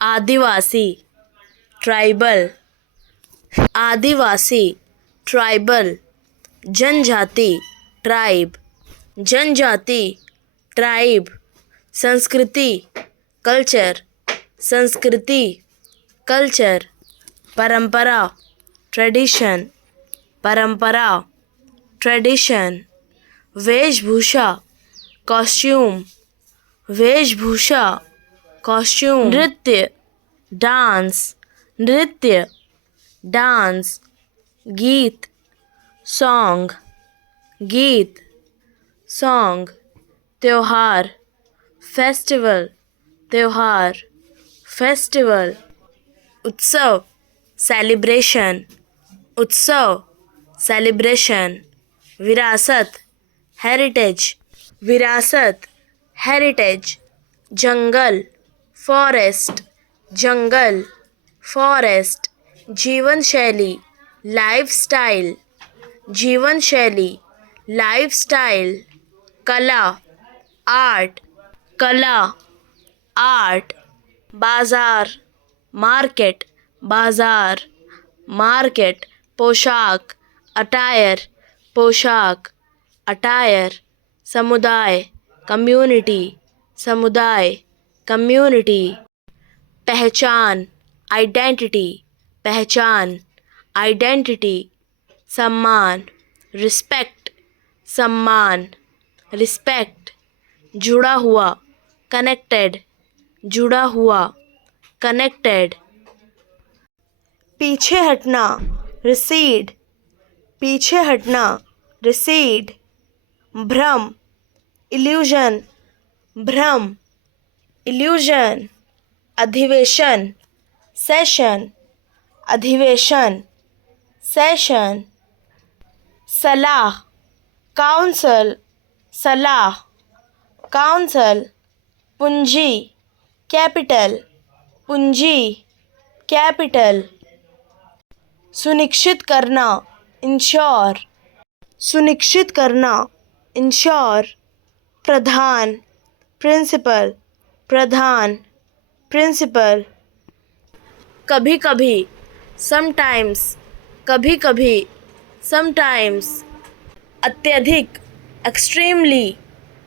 आदिवासी tribal, आदिवासी tribal, जनजाति tribe, जनजाति tribe, संस्कृति कल्चर, संस्कृति कल्चर, परंपरा ट्रेडिशन, परंपरा ट्रेडिशन, वेशभूषा कॉस्ट्यूम, वेशभूषा कॉस्ट्यूम, नृत्य डांस, नृत्य डांस, गीत सॉन्ग, गीत सॉन्ग, त्योहार फेस्टिवल, त्योहार फेस्टिवल, उत्सव सेलिब्रेशन, उत्सव सेलिब्रेशन, विरासत हेरिटेज, विरासत हेरिटेज, जंगल फॉरेस्ट, जंगल फॉरेस्ट, जीवन शैली लाइफस्टाइल, जीवन शैली लाइफस्टाइल, कला आर्ट, कला आर्ट, बाजार मार्केट, बाजार मार्केट, पोशाक अटायर, पोशाक अटायर, समुदाय कम्युनिटी, समुदाय कम्युनिटी, पहचान आइडेंटिटी, पहचान आइडेंटिटी, सम्मान रिस्पेक्ट, सम्मान रिस्पेक्ट, जुड़ा हुआ कनेक्टेड, जुड़ा हुआ कनेक्टेड, पीछे हटना रिसीड, पीछे हटना रिसीड, भ्रम इल्यूजन, भ्रम इल्यूजन, अधिवेशन सेशन, अधिवेशन सेशन, सलाह काउंसल, सलाह काउंसल, पूंजी कैपिटल, पूंजी कैपिटल, सुनिश्चित करना इंश्योर, सुनिश्चित करना इंश्योर, प्रधान प्रिंसिपल, प्रधान प्रिंसिपल, कभी कभी समटाइम्स, कभी कभी समटाइम्स, अत्यधिक एक्सट्रीमली,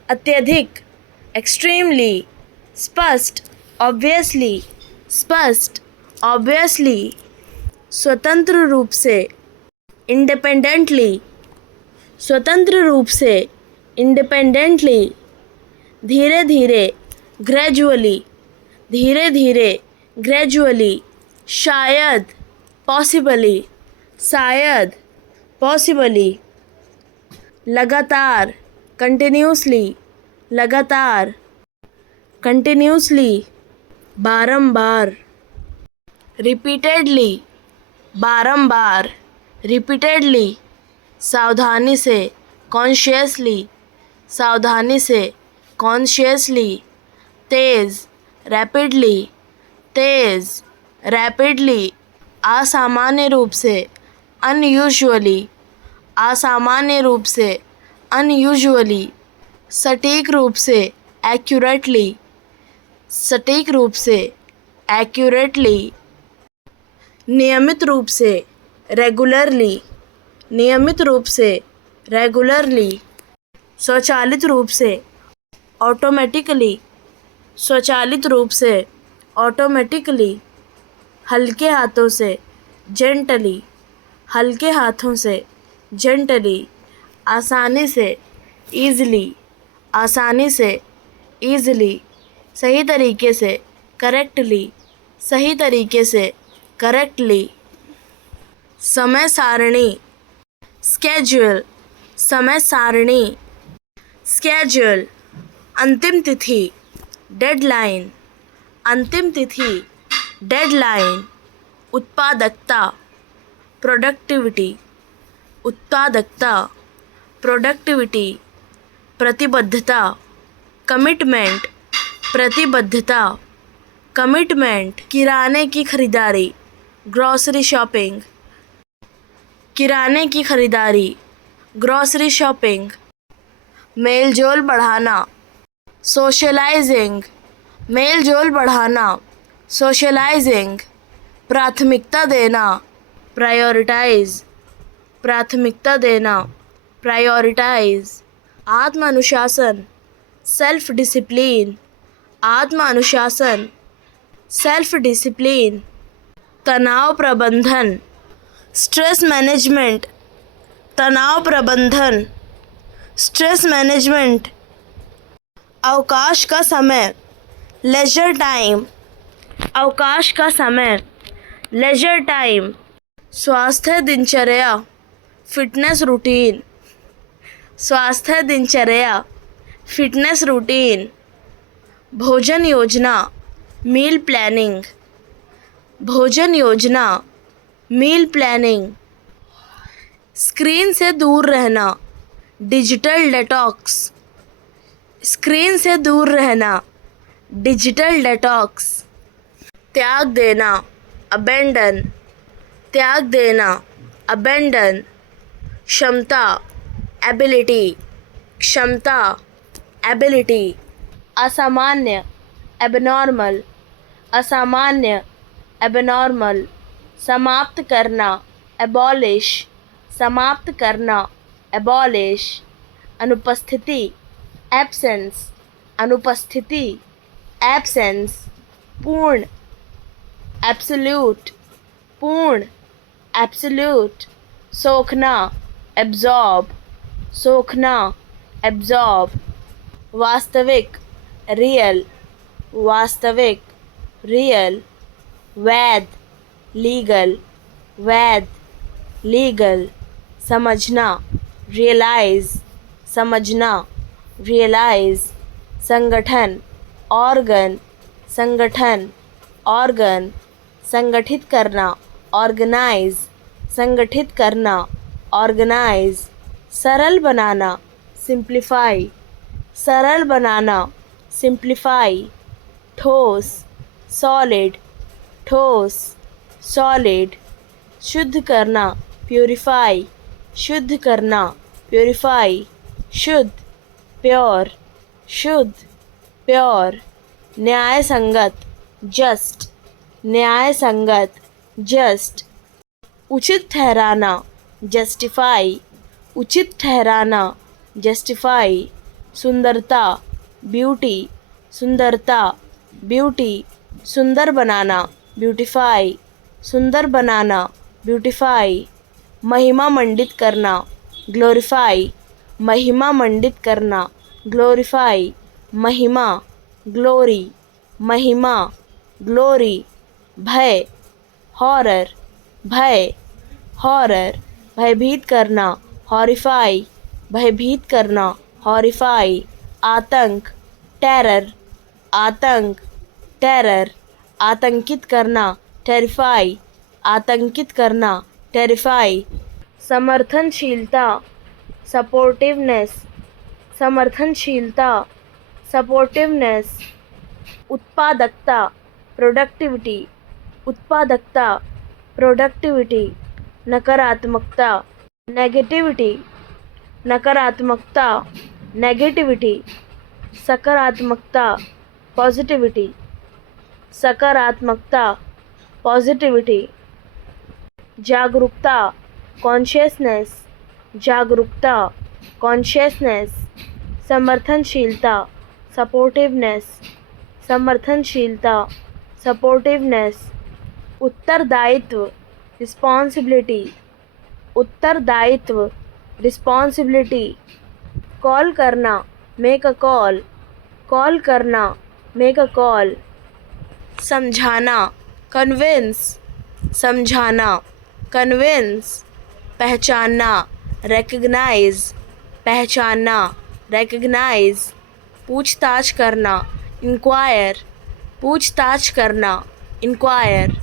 अत्यधिक एक्सट्रीमली, स्पष्ट ऑब्वियसली, स्पष्ट ऑब्वियसली, स्वतंत्र रूप से इंडिपेंडेंटली, स्वतंत्र रूप से इंडिपेंडेंटली, धीरे धीरे ग्रेजुअली, धीरे धीरे ग्रेजुअली, शायद पॉसिबली, शायद पॉसिबली, लगातार कंटिन्यूसली, लगातार कंटिन्यूसली, बारंबार रिपीटेडली, बारंबार रिपीटेडली, सावधानी से कॉन्शियसली, सावधानी से कॉन्शियसली, तेज़ रैपिडली, तेज़ रैपिडली, असामान्य रूप से अनयूजुअली, असामान्य रूप से अनयूजुअली, सटीक रूप से एक्यूरेटली, सटीक रूप से एक्यूरेटली, नियमित रूप से रेगुलरली, नियमित रूप से रेगुलरली, स्वचालित रूप से ऑटोमेटिकली, स्वचालित रूप से ऑटोमेटिकली, हल्के हाथों से जेंटली, हल्के हाथों से जेंटली, आसानी से ईज़िली, आसानी से ईज़िली, सही तरीके से करेक्टली, सही तरीके से करेक्टली, समय सारणी स्केड्यूल, समय सारणी स्केड्यूल, अंतिम तिथि डेडलाइन, अंतिम तिथि डेडलाइन, उत्पादकता प्रोडक्टिविटी, उत्पादकता प्रोडक्टिविटी, प्रतिबद्धता कमिटमेंट, प्रतिबद्धता कमिटमेंट, किराने की खरीदारी ग्रॉसरी शॉपिंग, किराने की खरीदारी ग्रॉसरी शॉपिंग, मेल जोल बढ़ाना सोशलाइजिंग, मेल जोल बढ़ाना सोशलाइजिंग, प्राथमिकता देना, प्रायोरिटाइज, प्राथमिकता देना, प्रायोरिटाइज। आत्म अनुशासन, सेल्फ डिसिप्लिन, आत्म अनुशासन, सेल्फ डिसिप्लिन। तनाव प्रबंधन, स्ट्रेस मैनेजमेंट, तनाव प्रबंधन, स्ट्रेस मैनेजमेंट। अवकाश का समय, लेजर टाइम, अवकाश का समय, लेजर टाइम। स्वास्थ्य दिनचर्या, फिटनेस रूटीन, स्वास्थ्य दिनचर्या, फिटनेस रूटीन। भोजन योजना, मील प्लानिंग, भोजन योजना, मील प्लानिंग। स्क्रीन से दूर रहना, डिजिटल डेटॉक्स, स्क्रीन से दूर रहना, डिजिटल डेटॉक्स। त्याग देना, अबेंडन, त्याग देना, अबेंडन। क्षमता, एबिलिटी, क्षमता, एबिलिटी। असामान्य, एबनॉर्मल, असामान्य, एबनॉर्मल। समाप्त करना, एबॉलिश, समाप्त करना, एबॉलिश। अनुपस्थिति, एब्सेंस, अनुपस्थिति, एब्सेंस। पूर्ण, एब्सोल्यूट, पूर्ण, एब्सोल्यूट। सोखना, एब्जॉर्ब, सोखना, एब्जॉर्ब। वास्तविक, रियल, वास्तविक, रियल। वैध, लीगल, वैध, लीगल। समझना, रियलाइज, समझना, रियलाइज। संगठन, ऑर्गन, संगठन, ऑर्गन। संगठित करना, ऑर्गेनाइज, संगठित करना, ऑर्गेनाइज। सरल बनाना, सिंप्लीफाई, सरल बनाना, सिंप्लीफाई। ठोस, सॉलिड, ठोस, सॉलिड। शुद्ध करना, प्यूरिफाई, शुद्ध करना, प्यूरिफाई। शुद्ध, प्योर, शुद्ध, प्योर। न्याय संगत, जस्ट, न्याय संगत, जस्ट। उचित ठहराना, जस्टिफाई, उचित ठहराना, जस्टिफाई। सुंदरता, ब्यूटी, सुंदरता, ब्यूटी। सुंदर बनाना, ब्यूटीफाई, सुंदर बनाना, ब्यूटीफाई। महिमा मंडित करना, ग्लोरीफाई, महिमा मंडित करना, ग्लोरीफाई। महिमा, ग्लोरी, महिमा, ग्लोरी। भय, हॉरर, भय, हॉरर। भयभीत करना, हॉरिफाई, भयभीत करना, हॉरिफाई। आतंक, टेरर, आतंक, टेरर। आतंकित करना, टेरिफाई, आतंकित करना, टेरिफाई। समर्थनशीलता, सपोर्टिवनेस, समर्थनशीलता, सपोर्टिवनेस। उत्पादकता, प्रोडक्टिविटी, उत्पादकता, प्रोडक्टिविटी। नकारात्मकता, नेगेटिविटी, नकारात्मकता, नेगेटिविटी। सकारात्मकता, पॉजिटिविटी, सकारात्मकता, पॉजिटिविटी। जागरूकता, कॉन्शियसनेस, जागरूकता, कॉन्शियसनेस। समर्थनशीलता, सपोर्टिवनेस, समर्थनशीलता, सपोर्टिवनेस। उत्तरदायित्व, रिस्पॉन्सिबिलिटी, उत्तरदायित्व, रिस्पॉन्सिबिलिटी। कॉल करना, मेक अ कॉल, कॉल करना, मेक अ कॉल। समझाना, कन्विंस, समझाना, कन्विंस। पहचानना, रिकग्नाइज, पहचानना, रिकग्नाइज। पूछताछ करना, इंक्वायर, पूछताछ करना, इंक्वायर।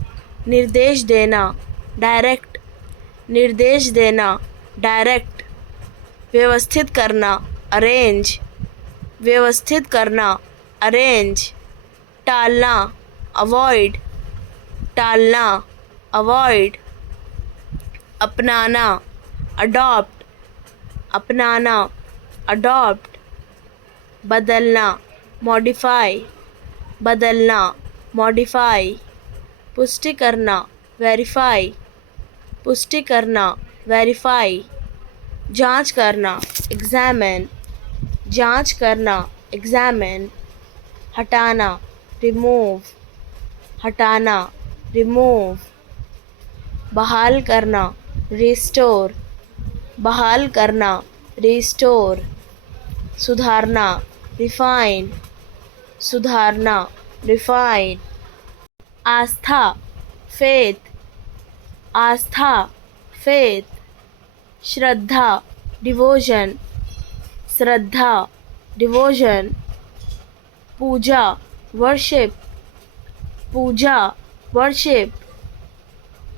निर्देश देना, डायरेक्ट, निर्देश देना, डायरेक्ट। व्यवस्थित करना, अरेंज, व्यवस्थित करना, अरेंज। टालना, अवॉइड, टालना, अवॉइड। अपनाना, अडॉप्ट, अपनाना, अडॉप्ट। बदलना, मॉडिफाई, बदलना, मॉडिफाई, पुष्टि करना, वेरीफाई, पुष्टि करना, वेरीफाई, जांच करना, एग्जामिन, जांच करना, एग्जामिन, हटाना, रिमूव, हटाना, रिमूव, बहाल करना, रिस्टोर, बहाल करना, रिस्टोर, सुधारना, रिफाइन, सुधारना, रिफाइन, आस्था, फेथ, आस्था, फेथ, श्रद्धा, डिवोशन, श्रद्धा, डिवोशन, पूजा, वर्शिप, पूजा, वर्शिप,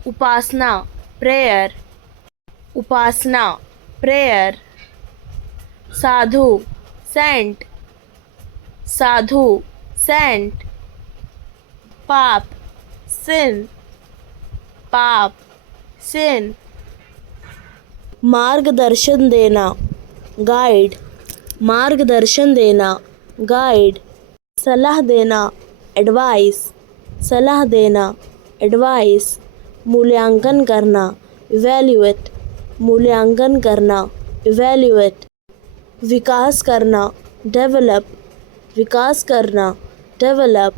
उपासना, प्रेयर, उपासना, प्रेयर, साधु, सेंट, साधु, सेंट, पाप, सिन, पाप, सिन, मार्गदर्शन देना, गाइड, मार्गदर्शन देना, गाइड, सलाह देना, एडवाइस, सलाह देना, एडवाइस, मूल्यांकन करना, इवैल्यूएट, मूल्यांकन करना, इवैल्यूएट, विकास करना, डेवलप, विकास करना, डेवलप,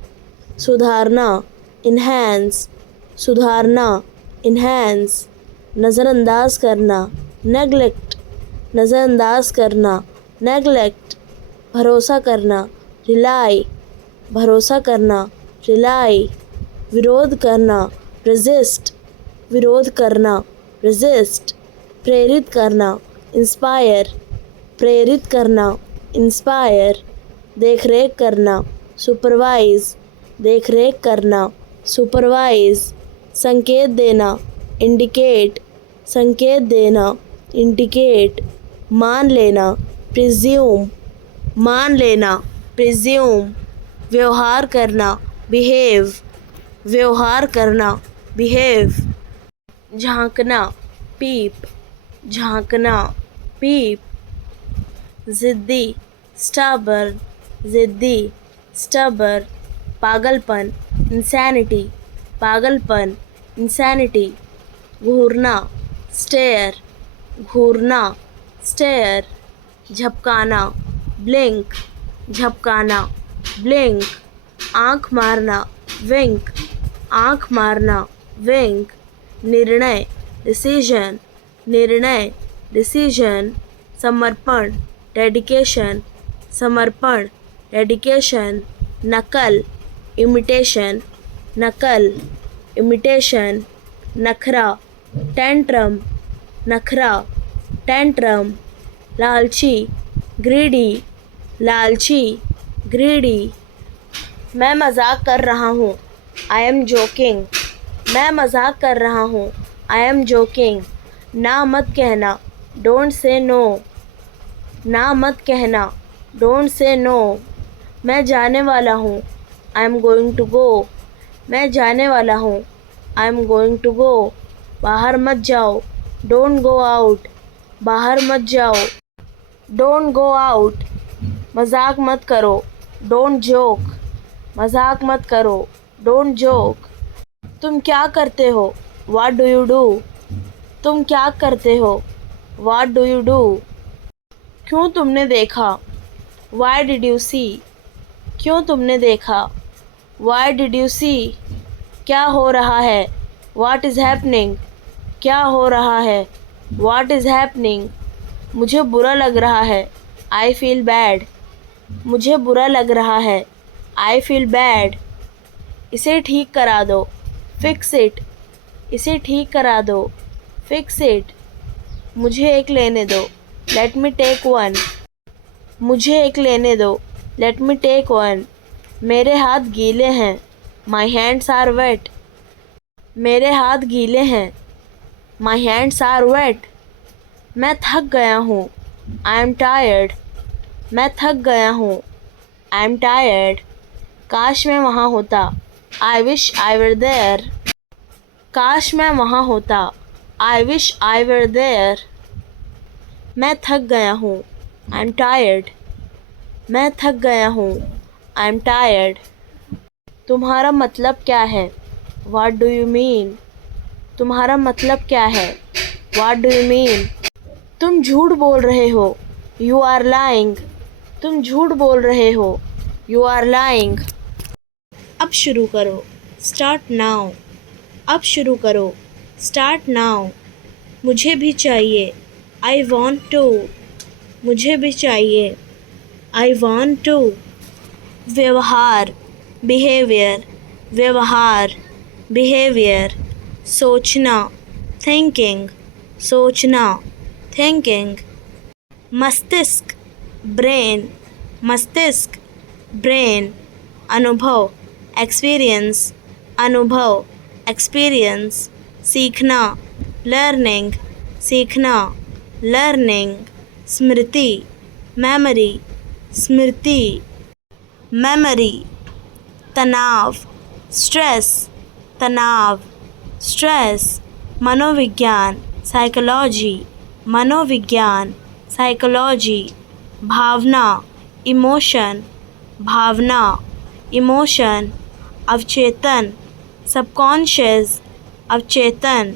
सुधारना, इन्हेंस, सुधारना, इन्हेंस, नज़रअंदाज करना, नेगलेक्ट, नज़रअंदाज करना, नेगलेक्ट, भरोसा करना, रिलाई, भरोसा करना, रिलाई, विरोध करना, रेजिस्ट, विरोध करना, रेजिस्ट, प्रेरित करना, इंस्पायर, प्रेरित करना, इंस्पायर, देखरेख करना, सुपरवाइज, देखरेख करना, सुपरवाइज, संकेत देना, इंडिकेट, संकेत देना, इंडिकेट, मान लेना, प्रिज्यूम, मान लेना, प्रिज्यूम, व्यवहार करना, बिहेव, व्यवहार करना, बिहेव, झांकना, पीप, झांकना, पीप, ज़िद्दी, स्टबर्न, ज़िद्दी, स्टबर, पागलपन, इंसैनिटी, पागलपन, इंसैनिटी, घूरना, स्टेयर, घूरना, स्टेयर, झपकाना, ब्लिंक, झपकाना, ब्लिंक, आँख मारना, विंक, आँख मारना, विंक, निर्णय, डिसीजन, निर्णय, डिसीजन, समर्पण, डेडिकेशन, समर्पण, डेडिकेशन, नकल, इमिटेशन, नकल, इमिटेशन, नखरा, टेंट्रम, नखरा, टेंट्रम, लालची, ग्रीडी, लालची, ग्रीडी, मैं मजाक कर रहा हूँ, आई एम जोकिंग, मैं मजाक कर रहा हूँ, आई एम जोकिंग, ना मत कहना, डोंट से नो, ना मत कहना, डोंट से नो, मैं जाने वाला हूँ, I am going to go, मैं जाने वाला हूँ, I am going to go, बाहर मत जाओ, डोंट गो आउट, बाहर मत जाओ, डोंट गो आउट, मजाक मत करो, डोंट जोक, मजाक मत करो, डोंट जोक, तुम क्या करते हो, व्हाट डू यू डू, तुम क्या करते हो, व्हाट डू यू डू, क्यों तुमने देखा, व्हाई डिड यू सी, क्यों तुमने देखा, व्हाई डिड यू सी, क्या हो रहा है, व्हाट इज़ हैपनिंग, क्या हो रहा है, व्हाट इज़ हैपनिंग, मुझे बुरा लग रहा है, आई फील बैड, मुझे बुरा लग रहा है, आई फील बैड, इसे ठीक करा दो, फिक्स इट, इसे ठीक करा दो, फिक्स इट, मुझे एक लेने दो, लेट मी टेक वन, मुझे एक लेने दो, लेट मी टेक वन, मेरे हाथ गीले हैं, माई हैंड्स आर वेट, मेरे हाथ गीले हैं, माई हैंड्स आर वेट, मैं थक गया हूँ, आई एम टायर्ड, मैं थक गया हूँ, आई एम टायर्ड, काश मैं वहाँ होता, I wish I were there, काश मैं वहाँ होता, I wish I were there, मैं थक गया हूँ, आई एम टायर्ड, मैं थक गया हूँ, आई एम टायर्ड, तुम्हारा मतलब क्या है? What do you mean? तुम्हारा मतलब क्या है? What do you mean? तुम झूठ बोल रहे हो। You are lying. तुम झूठ बोल रहे हो। You are lying. अब शुरू करो। Start now. अब शुरू करो। Start now. मुझे भी चाहिए। I want to. मुझे भी चाहिए। I want to. व्यवहार behavior. व्यवहार behavior. सोचना thinking. सोचना thinking. मस्तिष्क brain. मस्तिष्क brain. अनुभव experience. अनुभव experience. सीखना learning. सीखना learning. स्मृति memory. स्मृति memory. तनाव stress. तनाव stress. मनोविज्ञान psychology. मनोविज्ञान psychology. भावना emotion. भावना emotion. अवचेतन subconscious. अवचेतन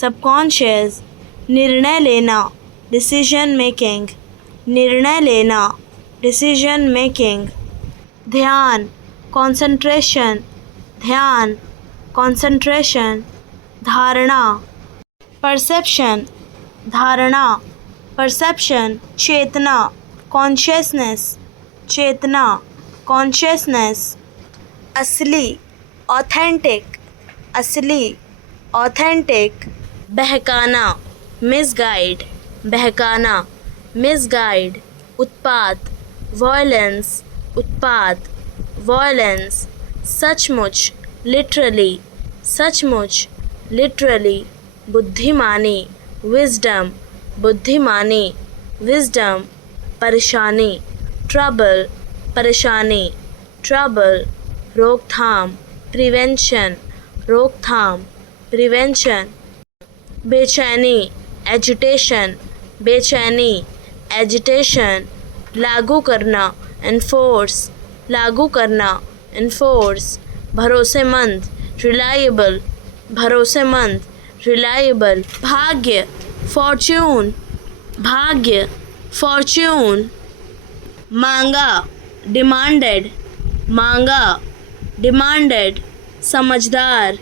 subconscious. निर्णय लेना decision making. निर्णय लेना decision making. ध्यान concentration. ध्यान concentration. धारणा perception. धारणा perception. चेतना consciousness. चेतना consciousness. असली authentic. असली authentic. बहकाना misguide. बहकाना misguide. उत्पात violence. उत्पात violence. सचमुच literally. सचमुच literally. बुद्धिमानी wisdom. बुद्धिमानी wisdom. परेशानी trouble. परेशानी trouble. रोकथाम prevention. रोकथाम prevention. बेचैनी agitation. बेचैनी agitation. लागू करना enforce. लागू करना enforce. भरोसेमंद reliable. भरोसेमंद reliable. भाग्य fortune. भाग्य fortune. मांगा demanded. मांगा demanded. समझदार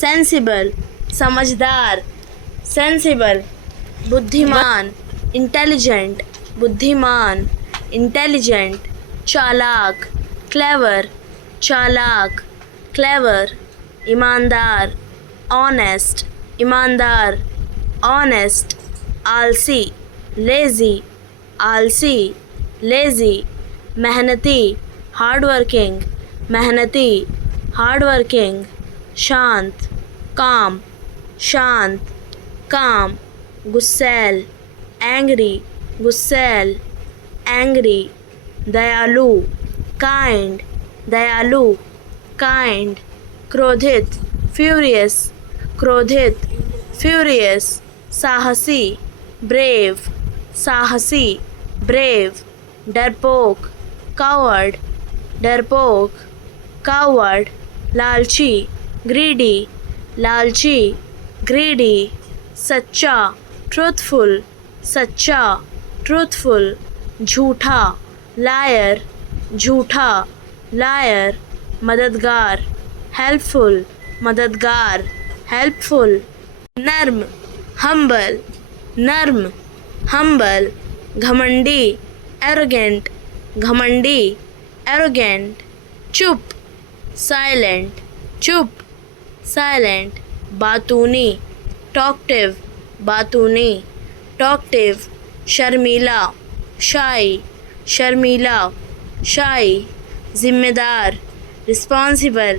sensible. समझदार sensible. बुद्धिमान intelligent. बुद्धिमान intelligent. चालाक clever. चालाक clever. ईमानदार honest. ईमानदार honest. आलसी lazy. आलसी lazy. मेहनती hardworking. मेहनती hardworking. शांत calm. शांत calm. गुस्सैल angry. गुस्सैल angry. दयालु kind. दयालु kind. क्रोधित furious. क्रोधित furious. साहसी brave. साहसी brave. डरपोक coward. डरपोक coward. लालची greedy. लालची greedy. सच्चा truthful. सच्चा truthful. झूठा liar. झूठा liar. मददगार helpful. मददगार helpful. नर्म humble. नर्म humble. घमंडी arrogant. घमंडी arrogant. चुप silent. चुप silent. बातूनी talkative. बातूनी talkative. शर्मीला shy. शर्मीला shy. जिम्मेदार responsible.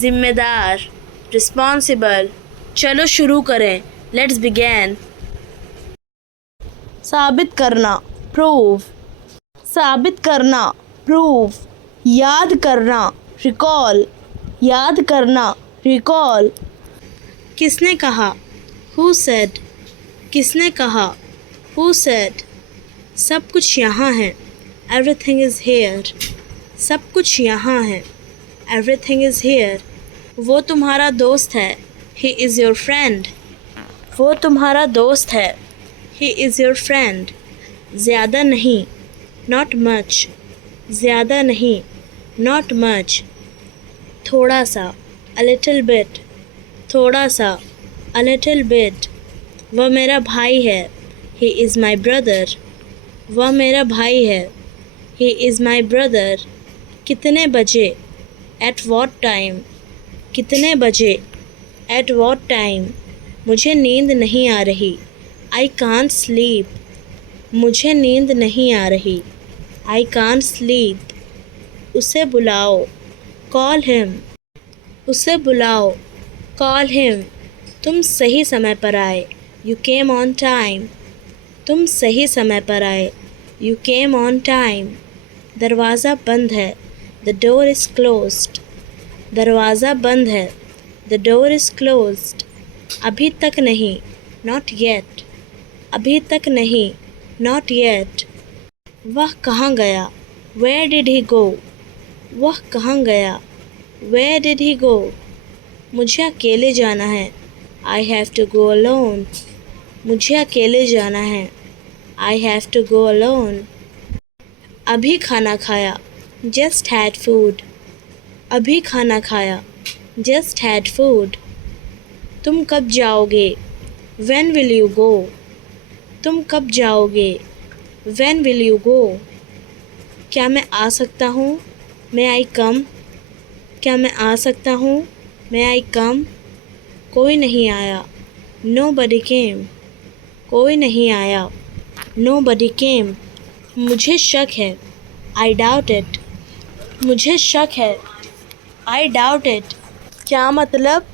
जिम्मेदार responsible. चलो शुरू करें let's begin. साबित करना prove. साबित करना prove. याद करना recall. याद करना recall. किसने कहा who said. किसने कहा who said. सब कुछ यहाँ है everything is here. सब कुछ यहाँ है Everything is here. वो तुम्हारा दोस्त है. He is your friend. वो तुम्हारा दोस्त है. He is your friend. ज़्यादा नहीं. Not much. ज़्यादा नहीं. Not much. थोड़ा सा. A little bit. थोड़ा सा. A little bit. वह मेरा भाई है. He is my brother. वह मेरा भाई है. He is my brother. कितने बजे? At what time? कितने बजे? At what time? मुझे नींद नहीं आ रही. I can't sleep. मुझे नींद नहीं आ रही. I can't sleep. उसे बुलाओ. Call him. उसे बुलाओ. Call him. तुम सही समय पर आए. You came on time. तुम सही समय पर आए. You came on time. दरवाज़ा बंद है. The door is closed. दरवाज़ा बंद है. The door is closed. अभी तक नहीं. Not yet. अभी तक नहीं. Not yet. वह कहाँ गया? Where did he go? वह कहाँ गया? Where did he go? मुझे अकेले जाना है. I have to go alone. मुझे अकेले जाना है. I have to go alone. अभी खाना खाया. Just had food. अभी खाना खाया. Just had food. तुम कब जाओगे? When will you go? तुम कब जाओगे? When will you go? क्या मैं आ सकता हूँ? May I come? क्या मैं आ सकता हूँ? May I come? कोई नहीं आया. Nobody came. कोई नहीं आया. Nobody came. मुझे शक है. I doubt it. मुझे शक है. I doubt it. क्या मतलब?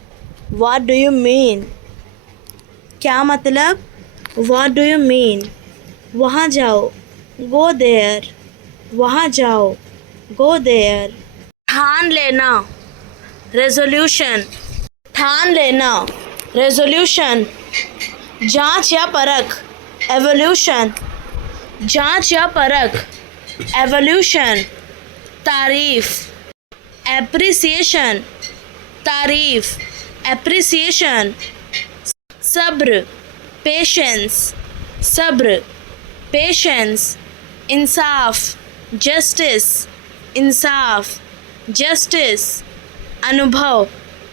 What do you mean? क्या मतलब? What do you mean? वहाँ जाओ. Go there. वहाँ जाओ. Go there. ठान लेना. Resolution. ठान लेना. Resolution. जांच या परख. Evolution. जांच या परख. Evolution. तारीफ. Appreciation. तारीफ. Appreciation. सब्र. Patience. सब्र. Patience. इंसाफ. Justice. इंसाफ. Justice. अनुभव.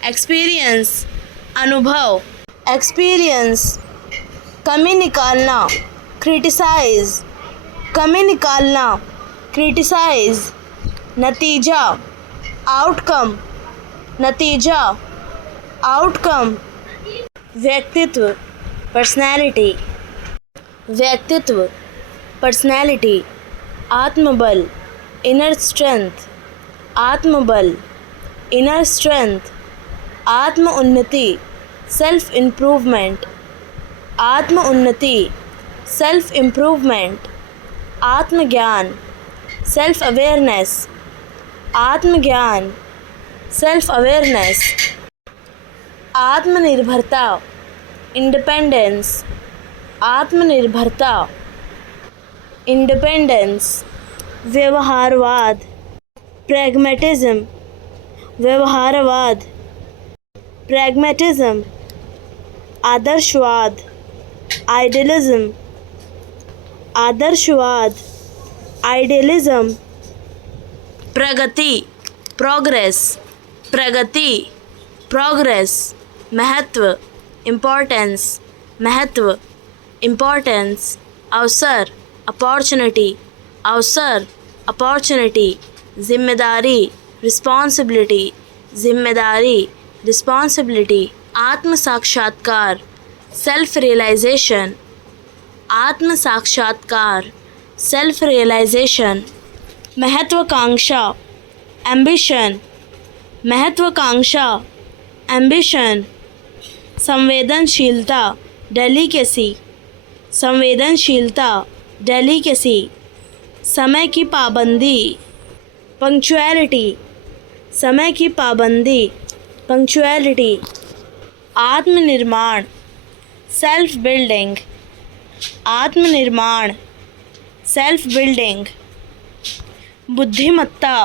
Experience. अनुभव. Experience. कमी निकालना. Criticize. कमी निकालना. Criticize. नतीजा. Outcome. नतीजा. Outcome. व्यक्तित्व. Personality. व्यक्तित्व. Personality. आत्मबल. Inner strength. आत्मबल. Inner strength. आत्म उन्नति. Self improvement. आत्म उन्नति. Self improvement. आत्मज्ञान. Self awareness. आत्मज्ञान. Self awareness. आत्मनिर्भरता. Independence. आत्मनिर्भरता. Independence. व्यवहारवाद. Pragmatism. व्यवहारवाद. Pragmatism. आदर्शवाद. Idealism. आदर्शवाद. Idealism. प्रगति. Progress. प्रगति. Progress. महत्व. Importance. महत्व. Importance. अवसर. Opportunity. अवसर. Opportunity. जिम्मेदारी. Responsibility. जिम्मेदारी. Responsibility. आत्म साक्षात्कार. Self realization. आत्म साक्षात्कार. Self realization. महत्वाकांक्षा. Ambition. महत्वाकांक्षा. Ambition. संवेदनशीलता. Delicacy. संवेदनशीलता. Delicacy. समय की पाबंदी. Punctuality. समय की पाबंदी. Punctuality. आत्मनिर्माण. Self building. आत्मनिर्माण. Self building. बुद्धिमत्ता.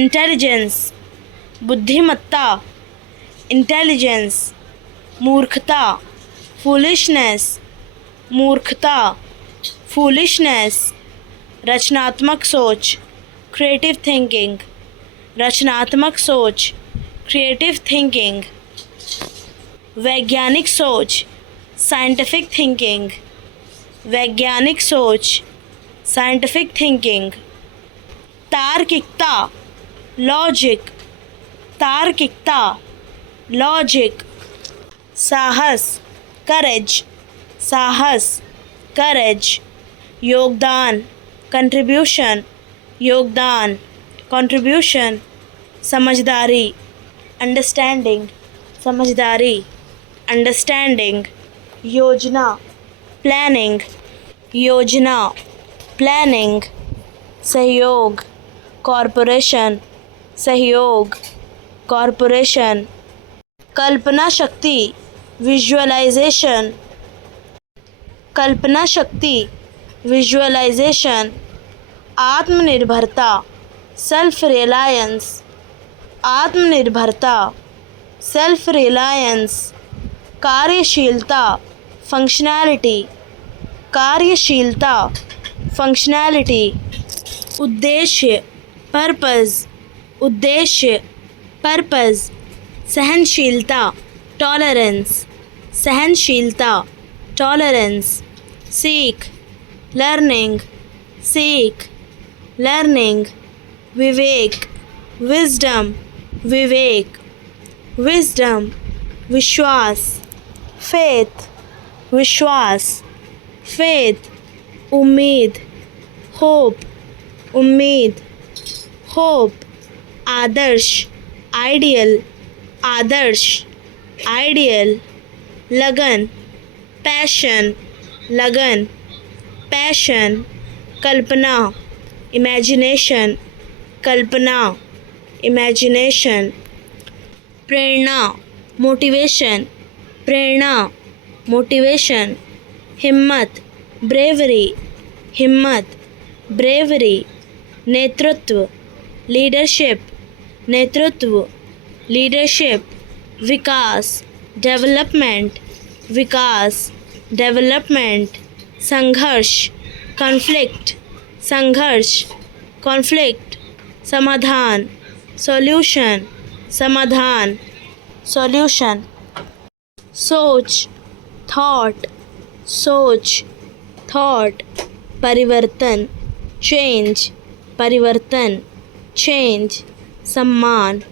Intelligence. बुद्धिमत्ता, इंटेलिजेंस, मूर्खता, फूलिशनेस, मूर्खता, फूलिशनेस, रचनात्मक सोच, क्रिएटिव थिंकिंग, रचनात्मक सोच, क्रिएटिव थिंकिंग, वैज्ञानिक सोच, साइंटिफिक थिंकिंग, वैज्ञानिक सोच, साइंटिफिक थिंकिंग, तार्किकता, लॉजिक, तार्किकता, लॉजिक, साहस, करेज, साहस, करेज, योगदान, कंट्रीब्यूशन, योगदान, कंट्रीब्यूशन, समझदारी, अंडरस्टैंडिंग, समझदारी, अंडरस्टैंडिंग, योजना, प्लानिंग, योजना, प्लानिंग, सहयोग, कॉरपोरेशन, सहयोग, कॉरपोरेशन, कल्पना शक्ति, विजुअलाइजेशन, कल्पना शक्ति, विजुअलाइजेशन, आत्मनिर्भरता, सेल्फ रिलायंस, आत्मनिर्भरता, सेल्फ रिलायंस, कार्यशीलता, फंक्शनैलिटी, कार्यशीलता, फंक्शनैलिटी, उद्देश्य, पर्पस, उद्देश्य, पर्पस, सहनशीलता, टॉलरेंस, सहनशीलता, टॉलरेंस, सीख, लर्निंग, सीख, लर्निंग, विवेक, विजडम, विवेक, विजडम, विश्वास, फेथ, विश्वास, फेथ, उम्मीद, होप, उम्मीद, होप, आदर्श, आइडियल, आदर्श, आइडियल, लगन, पैशन, लगन, पैशन, कल्पना, इमेजिनेशन, कल्पना, इमेजिनेशन, प्रेरणा, मोटिवेशन, प्रेरणा, मोटिवेशन, हिम्मत, ब्रेवरी, हिम्मत, ब्रेवरी, नेतृत्व, लीडरशिप, नेतृत्व, लीडरशिप, विकास, डेवलपमेंट, विकास, डेवलपमेंट, संघर्ष, कॉन्फ्लिक्ट, संघर्ष, कॉन्फ्लिक्ट, समाधान, सॉल्यूशन, समाधान, सॉल्यूशन, सोच, थॉट, सोच, थॉट, परिवर्तन, चेंज, परिवर्तन, चेंज, सम्मान,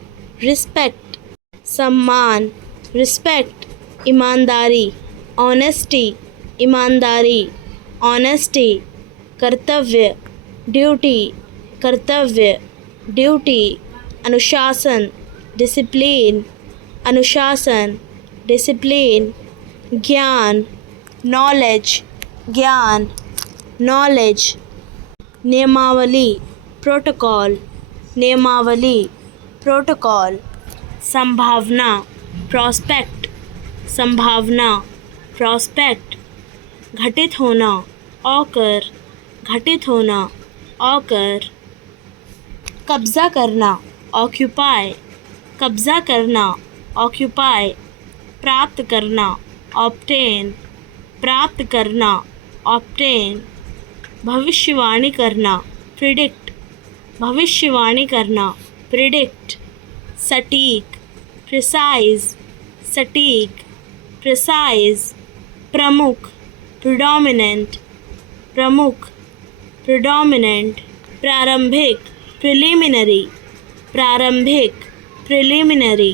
रिस्पेक्ट, सम्मान, रिस्पेक्ट, ईमानदारी, ऑनेस्टी, ईमानदारी, ऑनेस्टी, कर्तव्य, ड्यूटी, कर्तव्य, ड्यूटी, अनुशासन, डिसिप्लिन, अनुशासन, डिसिप्लिन, ज्ञान, नॉलेज, ज्ञान, नॉलेज, नियमावली, प्रोटोकॉल, नियमावली, प्रोटोकॉल, संभावना, प्रॉस्पेक्ट, संभावना, प्रॉस्पेक्ट, घटित होना, ऑकर, घटित होना, ऑकर, कब्जा करना, ऑक्यूपाई, कब्जा करना, ऑक्यूपाई, प्राप्त करना, ऑब्टेन, प्राप्त करना, ऑब्टेन, भविष्यवाणी करना, प्रिडिक्ट, भविष्यवाणी करना, प्रिडिक्ट, सटीक, प्रिसाइज, सटीक, प्रिसाइज, प्रमुख, प्रिडोमिनेंट, प्रमुख, प्रिडोमिनेंट, प्रारंभिक, प्रिलिमिनरी, प्रारंभिक, प्रिलिमिनरी,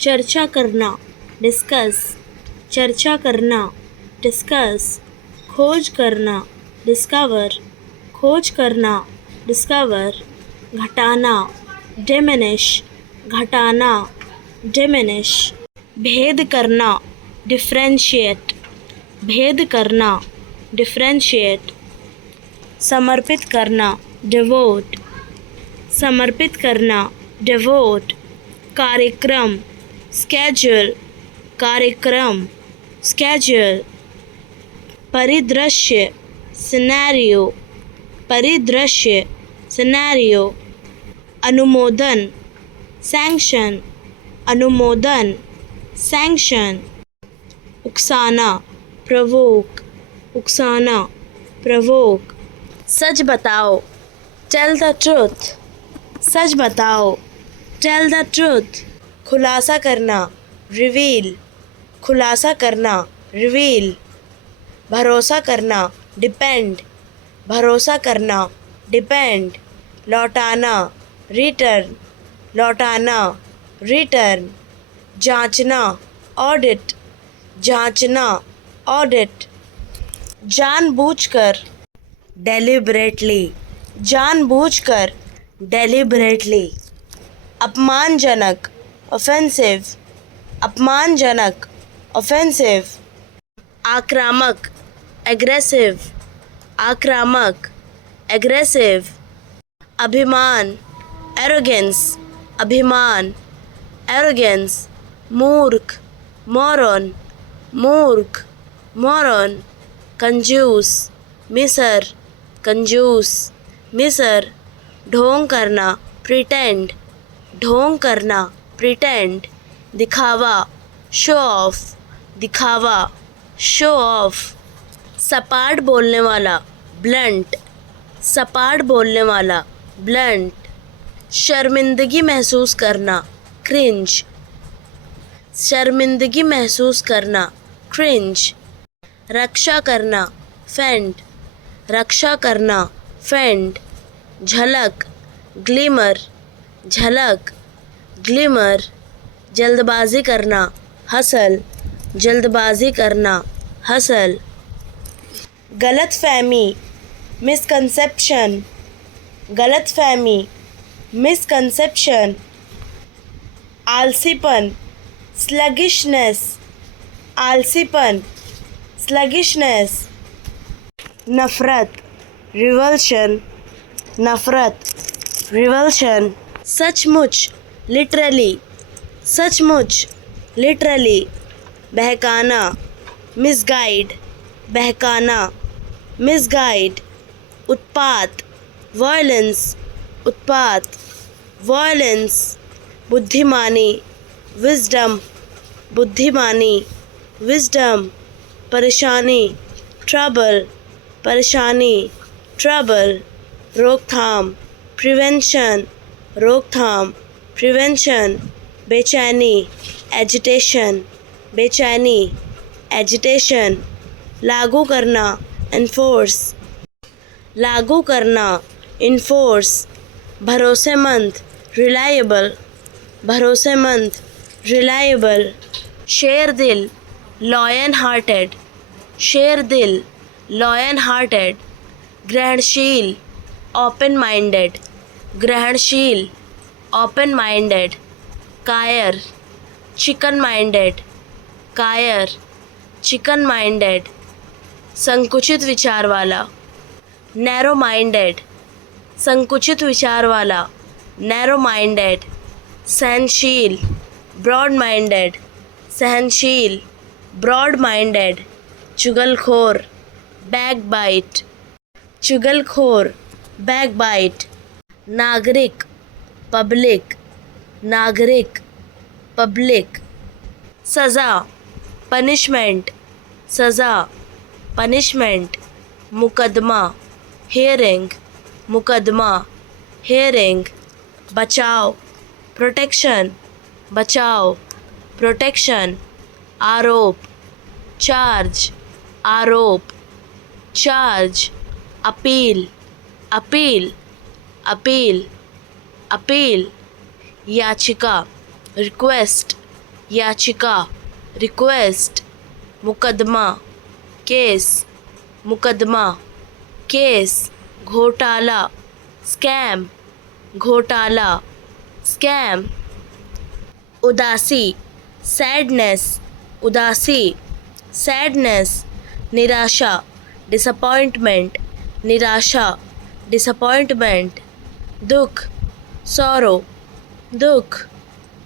चर्चा करना, डिस्कस, चर्चा करना, डिस्कस, खोज करना, डिस्कवर, खोज करना, डिस्कवर, घटाना, डिमिनिश, घटाना, डिमिनिश, भेद करना, डिफरेंशिएट, भेद करना, डिफरेंशिएट, समर्पित करना, डिवोट, समर्पित करना, डिवोट, कार्यक्रम, स्केड्यूल, कार्यक्रम, स्केड्यूल, परिदृश्य, सिनेरियो, परिदृश्य, सिनेरियो, अनुमोदन, सैंक्शन अनुमोदन, सैंक्शन। उकसाना प्रवोक, उकसाना प्रवोक। सच बताओ, टेल द ट्रुथ, सच बताओ, टेल द ट्रुथ। खुलासा करना, रिवील, खुलासा करना, रिवील। भरोसा करना, डिपेंड, भरोसा करना, डिपेंड। लौटाना, रिटर्न, लौटाना, रिटर्न। जांचना, ऑडिट, जांचना, ऑडिट। जानबूझकर, डेलिबरेटली, जानबूझकर, डेलिबरेटली। अपमानजनक, ऑफेंसिव, अपमानजनक, ऑफेंसिव। आक्रामक, एग्रेसिव, आक्रामक, एग्रेसिव। अभिमान, एरोगेंस, अभिमान, एरोगेंस। मूर्ख, मोरन, मूर्ख, मोरन। कंजूस, मिसर, कंजूस, मिसर। ढोंग करना, प्रिटेंड, ढोंग करना, प्रिटेंड। दिखावा, शो ऑफ, दिखावा, शो ऑफ। सपाट बोलने वाला, ब्लंट, सपाट बोलने वाला, ब्लंट। शर्मिंदगी महसूस करना, क्रिंज, शर्मिंदगी महसूस करना, क्रिंज। रक्षा करना, फेंड, रक्षा करना, फेंड। झलक, ग्लिमर, झलक, ग्लिमर। जल्दबाजी करना, हसल, जल्दबाजी करना, हसल। गलतफहमी, मिसकंसेप्शन, गलतफहमी, मिसकंसेप्शन। आलसीपन, स्लगिशनेस, आलसीपन, स्लगिशनेस। नफरत, रिवल्शन, नफरत, रिवल्शन। सचमुच, लिटरली, सचमुच, लिटरली। बहकाना, मिसगाइड, बहकाना, मिसगाइड। उत्पात, वायलेंस, उत्पात, वायलेंस। बुद्धिमानी, विजडम, बुद्धिमानी, विजडम। परेशानी, ट्रबल, परेशानी, ट्रबल। रोकथाम, प्रिवेंशन, रोकथाम, प्रिवेंशन। बेचैनी, एजिटेशन, बेचैनी, एजिटेशन। लागू करना, एनफोर्स, लागू करना, इनफोर्स। भरोसेमंद, रिलायबल, भरोसेमंद, रिलायबल। शेर दिल, लॉयन हार्टेड, शेर दिल, लॉयन हार्टेड। ग्रहणशील, ओपन माइंडेड, ग्रहणशील, ओपन माइंडेड। कायर, चिकन माइंडेड, कायर, चिकन माइंडेड। संकुचित विचार वाला, नैरो माइंडेड, संकुचित विचार वाला, नैरो माइंडेड। सहनशील, ब्रॉड माइंडेड, सहनशील, ब्रॉड माइंडेड। चुगलखोर, बैकबाइट, चुगलखोर, बैकबाइट। नागरिक, पब्लिक, नागरिक, पब्लिक। सज़ा, पनिशमेंट, सज़ा, पनिशमेंट। मुकदमा, हेयरिंग, मुकदमा, हेयरिंग। बचाव, प्रोटेक्शन, बचाव, प्रोटेक्शन। आरोप, चार्ज, आरोप, charge. Appeal, appeal, appeal, appeal. याचिका, रिक्वेस्ट, याचिका, रिक्वेस्ट। मुकदमा, केस, मुकदमा, केस। घोटाला, स्कैम, घोटाला, स्कैम। उदासी, सैडनेस, उदासी, सैडनेस। निराशा, डिसअपॉइंटमेंट, निराशा, डिसअपॉइंटमेंट। दुख, सॉरो, दुख,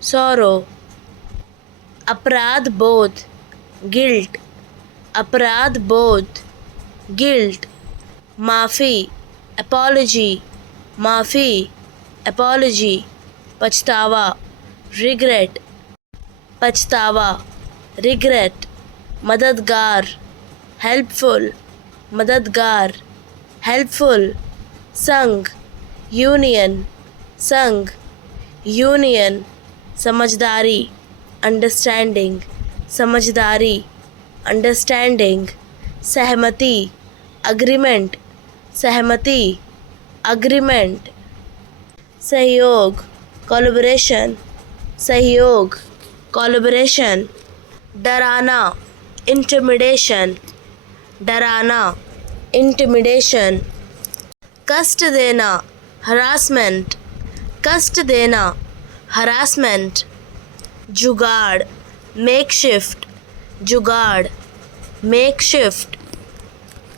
सॉरो। अपराध बोध, गिल्ट, अपराध बोध, गिल्ट। माफ़ी, अपॉलजी, माफ़ी, अपॉलजी। पछतावा, रिग्रेट, पछतावा, रिग्रेट, मददगार, हेल्पफुल, मददगार, हेल्पफुल, संग, यूनियन, संग, यूनियन, समझदारी, अंडरस्टैंडिंग, समझदारी, अंडरस्टैंडिंग, सहमति, अग्रीमेंट, सहमति, अग्रीमेंट, सहयोग, कोलैबोरेशन, सहयोग, कोलैबोरेशन, डराना, इंटिमिडेशन, डराना, इंटिमिडेशन, कष्ट देना, हरासमेंट, कष्ट देना, हरासमेंट, जुगाड़, मेकशिफ्ट, जुगाड़, मेकशिफ्ट,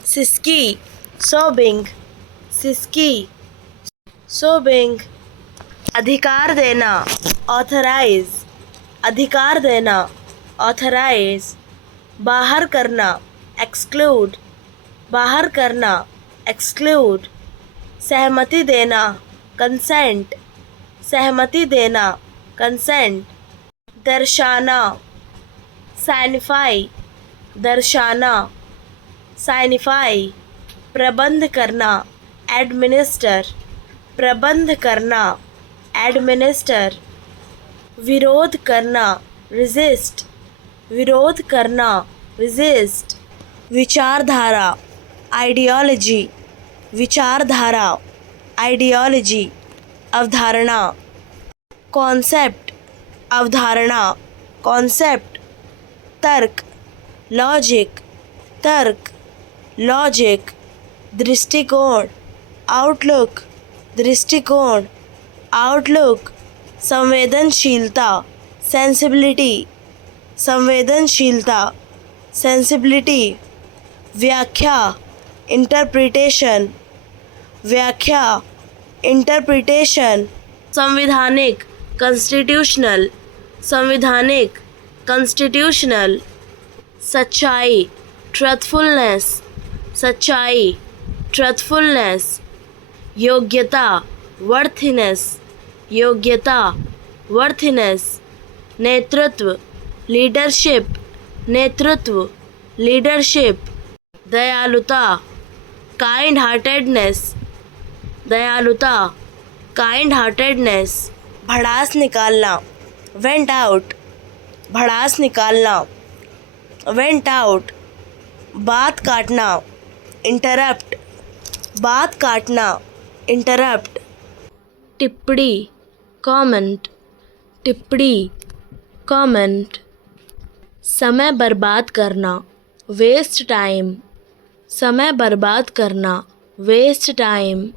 सिसकी, सोबिंग, सिसकी, सोबिंग, अधिकार देना, ऑथराइज, अधिकार देना, ऑथराइज, बाहर करना, एक्सक्लूड, बाहर करना, एक्सक्लूड, सहमति देना, कंसेंट, सहमति देना, कंसेंट, दर्शाना, साइनिफाई, दर्शाना, साइनिफाई, प्रबंध करना, एडमिनिस्टर, प्रबंध करना, एडमिनिस्टर, विरोध करना, रेजिस्ट, विरोध करना, रेजिस्ट, विचारधारा, आइडियोलॉजी, विचारधारा, आइडियोलॉजी, अवधारणा, कॉन्सेप्ट, अवधारणा, कॉन्सेप्ट, तर्क, लॉजिक, तर्क, लॉजिक, दृष्टिकोण, आउटलुक, दृष्टिकोण, आउटलुक, संवेदनशीलता, सेंसिबिलिटी, संवेदनशीलता, सेंसिबिलिटी, व्याख्या, इंटरप्रिटेशन, व्याख्या, इंटरप्रिटेशन, संविधानिक, कॉन्स्टिट्यूशनल, संविधानिक, कॉन्स्टिट्यूशनल, सच्चाई, ट्रुथफुलनेस, सच्चाई, ट्रुथफुलनेस, योग्यता, वर्थीनेस, योग्यता, वर्थीनेस, नेतृत्व, लीडरशिप, नेतृत्व, लीडरशिप, दयालुता, काइंड हार्टेडनेस, दयालुता, काइंड हार्टेडनेस, भड़ास निकालना, वेंट आउट, भड़ास निकालना, वेंट आउट, बात काटना, इंटरप्ट, बात काटना, इंटरप्ट, टिप्पणी, कमेंट, टिप्पणी, कमेंट, समय बर्बाद करना, वेस्ट टाइम, समय बर्बाद करना, वेस्ट टाइम,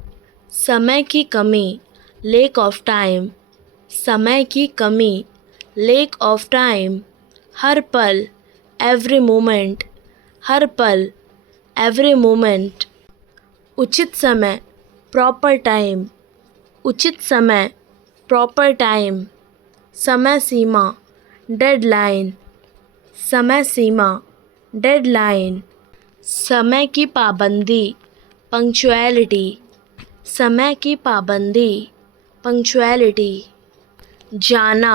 समय की कमी, लैक ऑफ टाइम, समय की कमी, लैक ऑफ टाइम, हर पल, एवरी मोमेंट, हर पल, एवरी मोमेंट, उचित समय, प्रॉपर टाइम, उचित समय, प्रॉपर टाइम, समय सीमा, डेडलाइन, समय सीमा, डेडलाइन, समय की पाबंदी, पंक्चुअलिटी, समय की पाबंदी, पंक्चुअलिटी, जाना,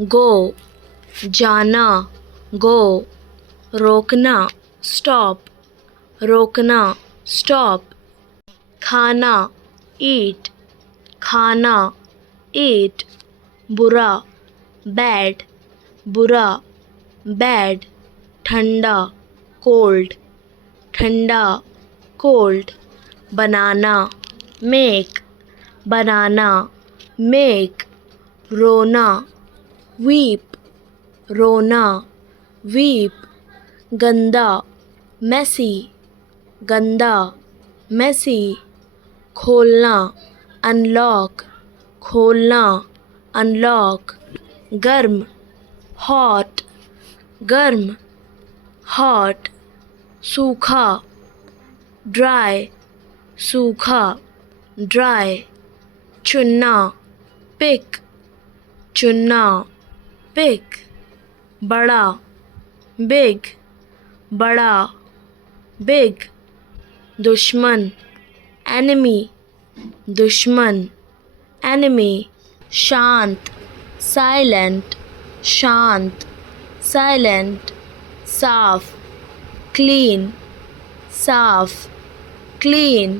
गो, जाना, गो, रोकना, स्टॉप, रोकना, स्टॉप, खाना, ईट, खाना, ईट, बुरा, बैड, बुरा, बैड, ठंडा, कोल्ड, ठंडा, कोल्ड, बनाना, मेक, बनाना, मेक, रोना, वीप, रोना, वीप, गंदा, मैसी, गंदा, मैसी, खोलना, अनलॉक, खोलना, अनलॉक, गर्म, हॉट, गर्म, हॉट, सूखा, ड्राई, सूखा, ड्राई, चुनना, पिक, चुनना, पिक, बड़ा, बिग, बड़ा, बिग, दुश्मन, एनिमी, दुश्मन, एनिमी, शांत, साइलेंट शांत, साइलेंट साफ, क्लीन साफ, क्लीन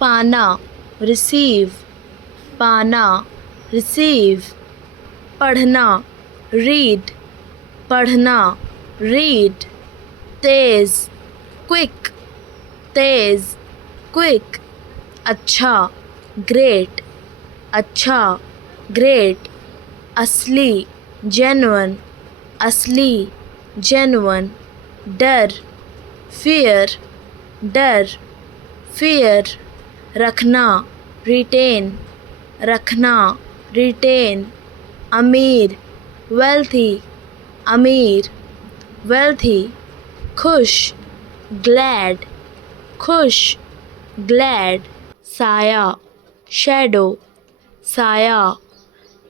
पाना रिसीव, पाना रिसीव पढ़ना रीड, पढ़ना रीड तेज क्विक, तेज क्विक अच्छा ग्रेट, अच्छा ग्रेट असली जेन्युइन, असली जेन्युइन डर फियर, डर फियर रखना रिटेन, रखना रिटेन अमीर वेल्थी, अमीर वेल्थी खुश ग्लैड, खुश ग्लैड साया शैडो, साया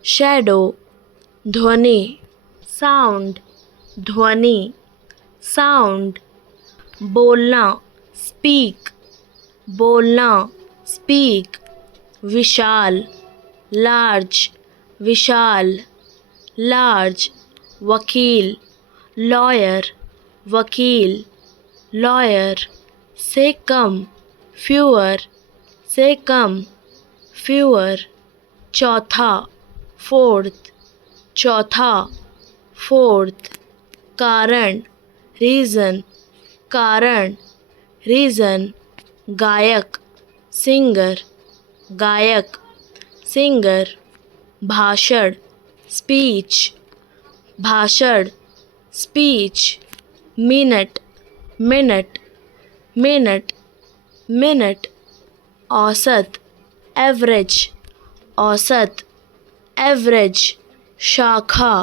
शैडो ध्वनि साउंड, ध्वनि साउंड बोलना स्पीक, बोलना स्पीक विशाल लार्ज, विशाल लार्ज वकील लॉयर, वकील लॉयर से कम फ्यूअर, से कम फ्यूअर चौथा फोर्थ, चौथा फोर्थ कारण रीज़न, कारण रीज़न गायक सिंगर, गायक सिंगर भाषण स्पीच, भाषण speech minute, minute minute minute औसत एवरेज, औसत एवरेज शाखा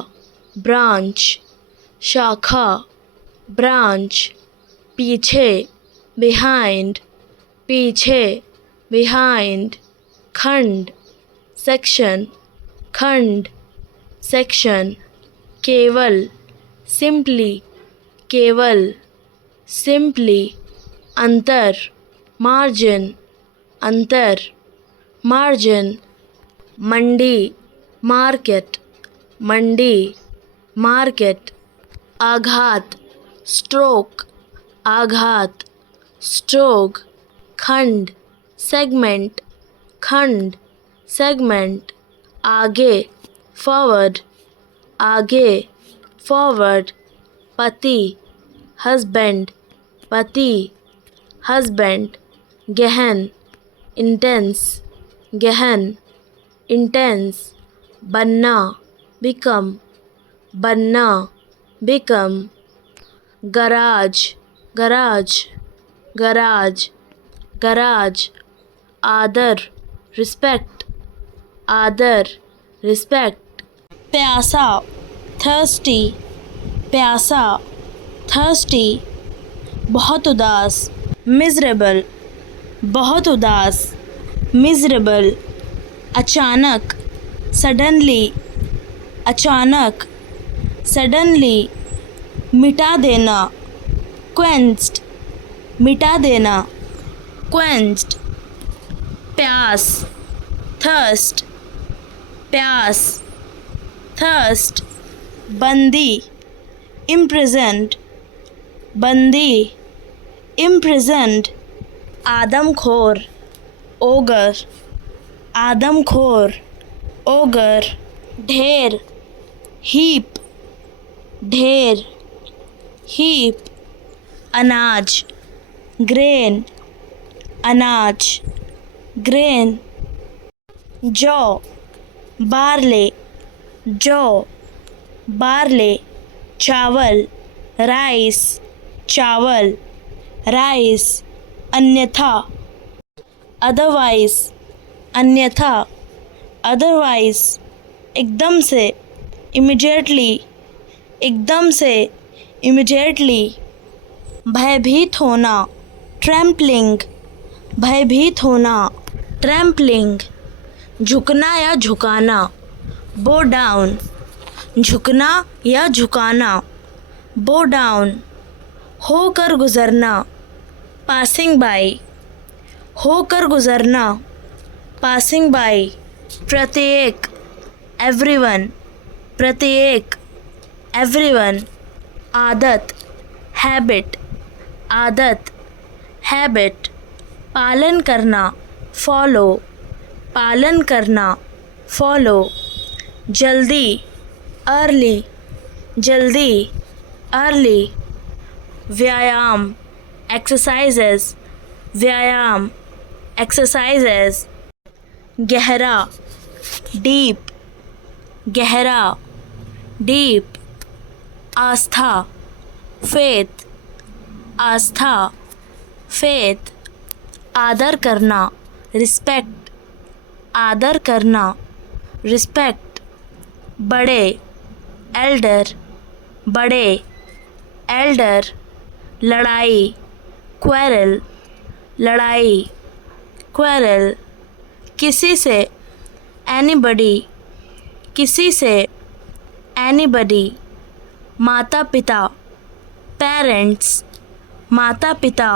ब्रांच, शाखा ब्रांच पीछे बिहाइंड, पीछे बिहाइंड खंड सेक्शन, खंड सेक्शन केवल सिंपली, केवल सिंपली अंतर मार्जिन, अंतर मार्जिन मंडी मार्केट, मंडी मार्केट आघात स्ट्रोक, आघात स्ट्रोक खंड सेगमेंट, खंड सेगमेंट आगे फॉरवर्ड, आगे फॉरवर्ड पति हस्बैंड, पति हस्बैंड गहन इंटेंस, गहन इंटेंस बनना बिकम, बनना become garage, garage, garage garage आदर रिस्पेक्ट, आदर रिस्पेक्ट प्यासा थर्स्टी, प्यासा थर्स्टी बहुत उदास मिजरेबल, बहुत उदास मिजरेबल अचानक सडनली, अचानक सडनली मिटा देना क्वेंच्ड, मिटा देना क्वेंच्ड प्यास थर्स्ट, प्यास थर्स्ट बंदी imprisoned, बंदी imprisoned आदमखोर ओगर, आदमखोर ओगर ढेर हीप, ढेर हीप अनाज ग्रेन, अनाज ग्रेन जौ बार्ले, जौ बार्ले चावल राइस, चावल राइस अन्यथा अदरवाइज, अन्यथा अदरवाइज एकदम से इमिडिएटली, एकदम से इमिडिएटली भयभीत होना ट्रैम्पलिंग, भयभीत होना ट्रैम्पलिंग झुकना या झुकाना बो डाउन, झुकना या झुकाना बो डाउन होकर गुजरना पासिंग बाय, होकर गुजरना पासिंग बाय प्रत्येक एवरीवन, प्रत्येक, एवरीवन, आदत, हैबिट, आदत, हैबिट, पालन करना, फॉलो, पालन करना, फॉलो, जल्दी, अर्ली, जल्दी, अर्ली, व्यायाम, एक्सरसाइजेस, व्यायाम, एक्सरसाइजेस, गहरा, डीप, गहरा, डीप, आस्था, फेथ, आस्था, फेथ, आदर करना, रिस्पेक्ट, आदर करना, रिस्पेक्ट, बड़े, एल्डर, बड़े, एल्डर, लड़ाई, क्वेरल, लड़ाई, क्वेरल, किसी से, एनीबडी, किसी से, एनीबडी, माता पिता, पेरेंट्स, माता पिता,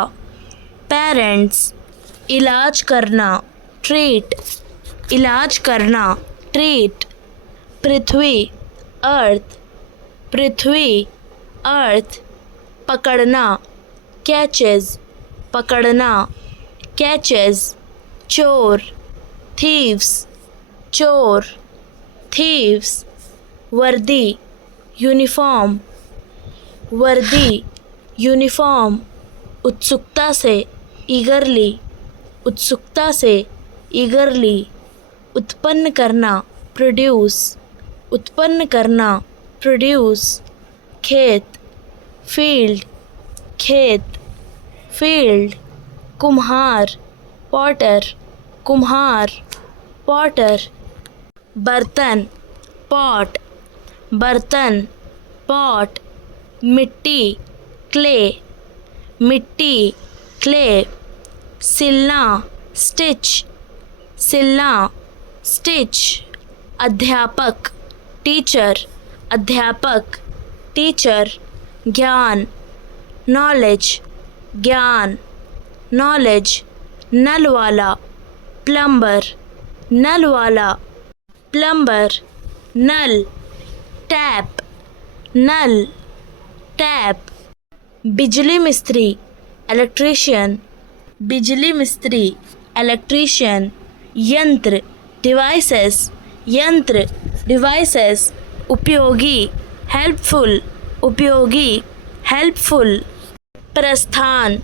पेरेंट्स, इलाज करना, ट्रीट, इलाज करना, ट्रीट, पृथ्वी, अर्थ, पृथ्वी, अर्थ, पकड़ना, कैचेस, पकड़ना, कैचेस, चोर, थीव्स, चोर, थीव्स, वर्दी, यूनिफॉर्म, वर्दी, यूनिफॉर्म, उत्सुकता से, ईगरली, उत्सुकता से, ईगरली, उत्पन्न करना, प्रोड्यूस, उत्पन्न करना, प्रोड्यूस, खेत, फील्ड, खेत, फील्ड, कुम्हार, पॉटर, कुम्हार, पॉटर, बर्तन, पॉट, बर्तन, पॉट, मिट्टी, क्ले, मिट्टी, क्ले, सिलना, स्टिच, सिलना, स्टिच, अध्यापक, टीचर, अध्यापक, टीचर, ज्ञान, नॉलेज, ज्ञान, नॉलेज, नल वाला, प्लम्बर, नल वाला, प्लम्बर, नल, टैप, नल, टैप, बिजली मिस्त्री, इलेक्ट्रीशियन, बिजली मिस्त्री, इलेक्ट्रीशियन, यंत्र, डिवाइसेस, यंत्र, डिवाइसेस, उपयोगी, हेल्पफुल, उपयोगी, हेल्पफुल, प्रस्थान,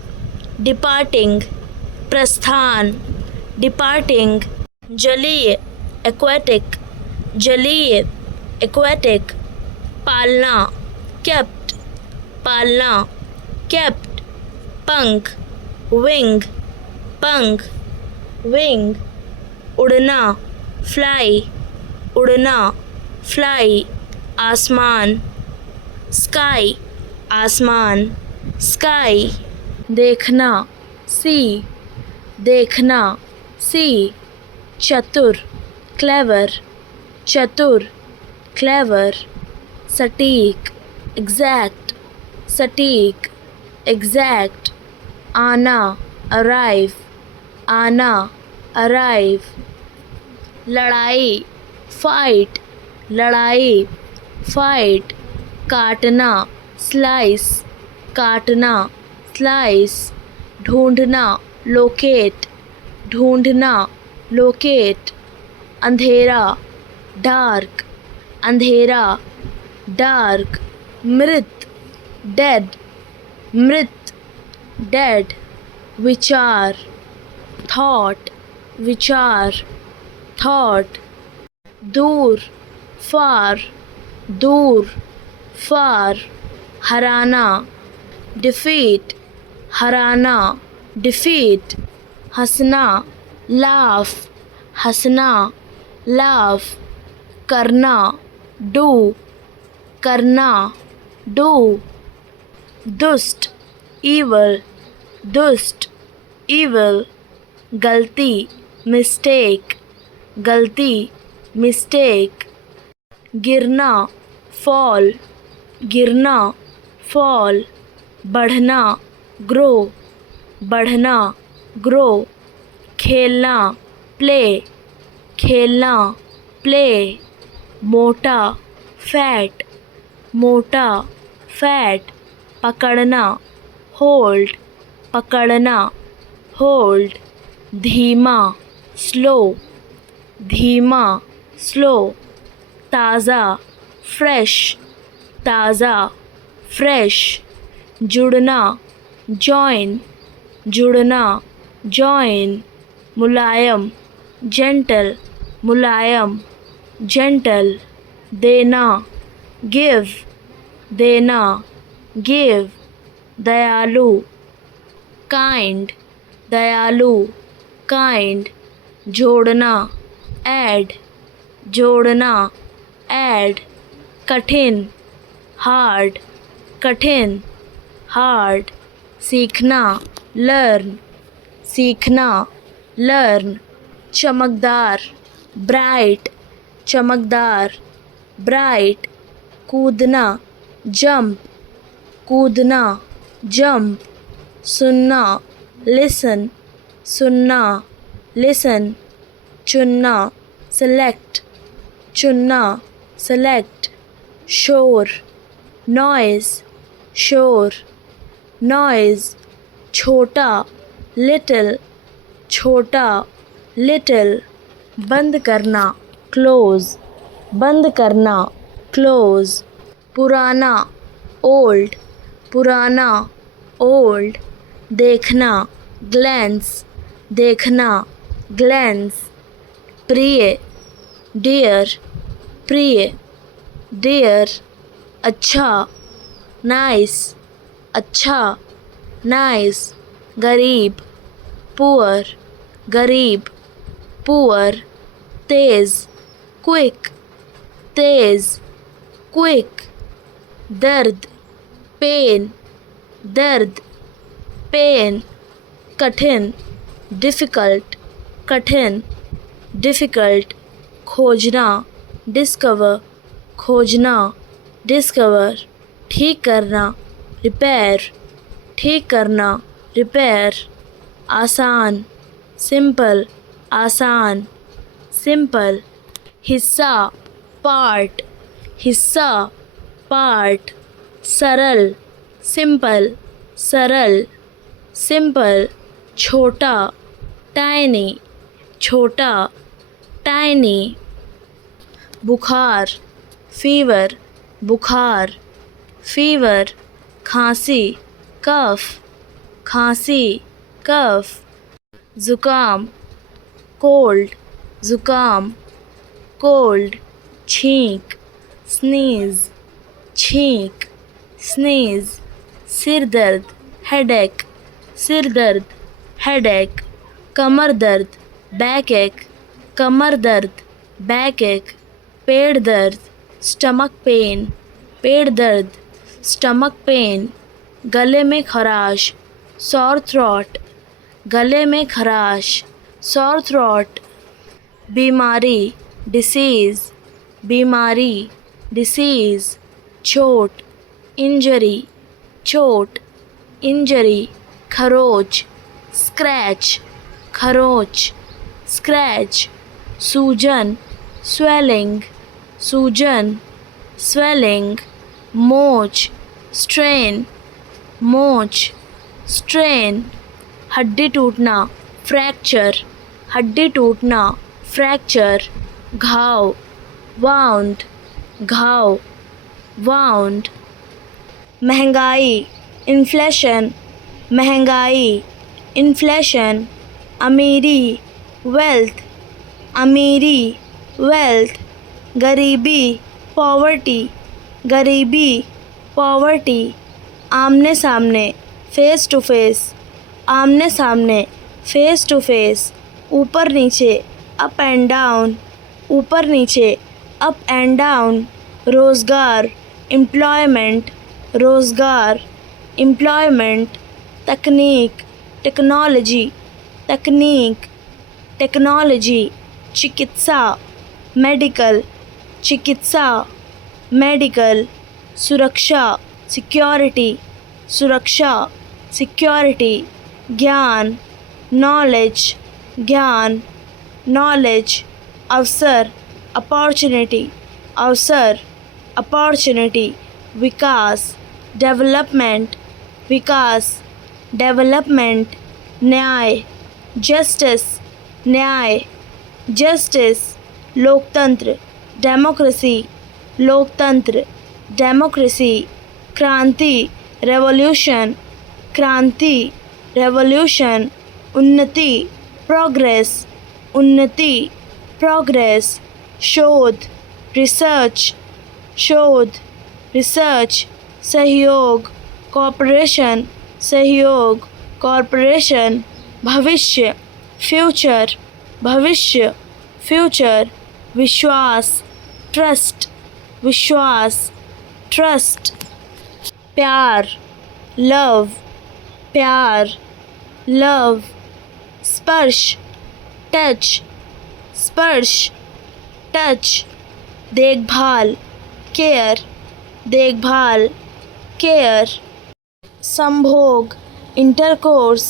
डिपार्टिंग, प्रस्थान, डिपार्टिंग, जलीय, एक्वेटिक, जलीय, एक्वेटिक, पालना, केप्ट, पालना, केप्ट, पंख, विंग, पंख, विंग, उड़ना, फ्लाई, उड़ना, फ्लाई, आसमान, स्काई, आसमान, स्काई, देखना, सी, देखना, सी, चतुर, क्लेवर, चतुर, क्लेवर, सटीक, एग्जैक्ट, सटीक, एग्जैक्ट, आना, अराइव, आना, अराइव, लड़ाई, फाइट, लड़ाई, फाइट, काटना, स्लाइस, काटना, स्लाइस, ढूंढना, लोकेट, ढूंढना, लोकेट, अंधेरा, डार्क, अंधेरा, डार्क, मृत, डेड, मृत, डेड, विचार, थॉट, विचार, थॉट, दूर, फार, दूर, फार, हराना, डिफीट, हराना, डिफीट, हंसना, लाफ, हंसना, लाफ, करना, डू, करना, डू, दुष्ट, ईवल, दुष्ट, ईवल, गलती, मिस्टेक, गलती, मिस्टेक, गिरना, फॉल, गिरना, फॉल, बढ़ना, ग्रो, बढ़ना, ग्रो, खेलना, प्ले, खेलना, प्ले, मोटा, फैट मोटा, फैट पकड़ना, होल्ड पकड़ना, होल्ड धीमा, स्लो धीमा, स्लो ताज़ा, फ्रेश ताज़ा, फ्रेश जुड़ना, जॉइन जुड़ना, जॉइन मुलायम, जेंटल मुलायम, जेंटल देना, गिव देना, गिव दयालु, काइंड दयालु, काइंड जोड़ना, ऐड जोड़ना, ऐड कठिन, हार्ड कठिन, हार्ड सीखना, लर्न सीखना, लर्न चमकदार, ब्राइट चमकदार, ब्राइट कूदना, जंप कूदना, जंप सुनना, लिसन सुनना, लिसन चुनना, सेलेक्ट चुनना, सेलेक्ट शोर नॉइज़, शोर नॉइज़ छोटा, लिटिल छोटा, लिटिल बंद करना, क्लोज बंद करना, क्लोज पुराना, ओल्ड पुराना, ओल्ड देखना, ग्लैंस देखना, ग्लैंस प्रिय, डियर प्रिय, डियर अच्छा, नाइस अच्छा, नाइस गरीब, पुअर गरीब, पुअर तेज़, क्विक तेज़, क्विक दर्द, पेन दर्द, पेन कठिन, डिफ़िकल्ट कठिन, डिफ़िकल्ट खोजना, डिस्कवर खोजना, डिस्कवर ठीक करना, रिपेयर ठीक करना, रिपेयर आसान, सिंपल आसान, सिंपल हिस्सा, पार्ट हिस्सा, पार्ट सरल, सिंपल सरल, सिंपल छोटा, टाइनी छोटा, टाइनी बुखार, फीवर बुखार, फीवर खांसी, कफ खांसी, कफ ज़ुकाम, कोल्ड ज़ुकाम, कोल्ड छींक, स्नीज़ छींक, स्नीज़ सिर दर्द, हेडेक सिर दर्द, हेडेक कमर दर्द, बैक एक, कमर दर्द, बैक एक पेट दर्द, स्टमक पेन, पेट दर्द, स्टमक पेन गले में खराश, सॉर थ्रोट, गले में खराश, सॉर थ्रोट बीमारी, डिसीज़, बीमारी, डिसीज़ चोट, इंजरी, चोट, इंजरी खरोच, स्क्रैच, खरोच, स्क्रैच सूजन, स्वेलिंग, सूजन, स्वेलिंग मोच, स्ट्रेन, मोच, स्ट्रेन हड्डी टूटना, फ्रैक्चर, हड्डी टूटना, फ्रैक्चर घाव, वाउंड, घाव, वाउंड महंगाई, इन्फ्लेशन, महंगाई, इन्फ्लेशन अमीरी, वेल्थ, अमीरी, वेल्थ गरीबी, पॉवर्टी, गरीबी, पॉवर्टी आमने सामने, फेस टू फेस, आमने सामने, फेस टू फेस ऊपर नीचे, अप एंड डाउन, ऊपर नीचे, अप एंड डाउन रोज़गार, एम्प्लॉयमेंट, रोज़गार, एम्प्लॉयमेंट तकनीक, टेक्नोलॉजी, तकनीक, टेक्नोलॉजी चिकित्सा, मेडिकल, चिकित्सा, मेडिकल सुरक्षा, सिक्योरिटी, सुरक्षा, सिक्योरिटी ज्ञान, नॉलेज, ज्ञान, नॉलेज अवसर, अपॉर्चुनिटी, अवसर, opportunity, विकास, development, विकास, development, न्याय, justice, न्याय, justice, लोकतंत्र, democracy, लोकतंत्र, democracy, क्रांति, revolution, क्रांति, revolution, उन्नति, progress, उन्नति, progress, शोध, research, शोध, research, सहयोग, cooperation, सहयोग, cooperation, भविष्य, future, भविष्य, future, विश्वास, trust, विश्वास, trust, प्यार, love, प्यार, love, स्पर्श, टच, स्पर्श, टच, देखभाल, केयर, देखभाल, केयर, संभोग, इंटरकोर्स,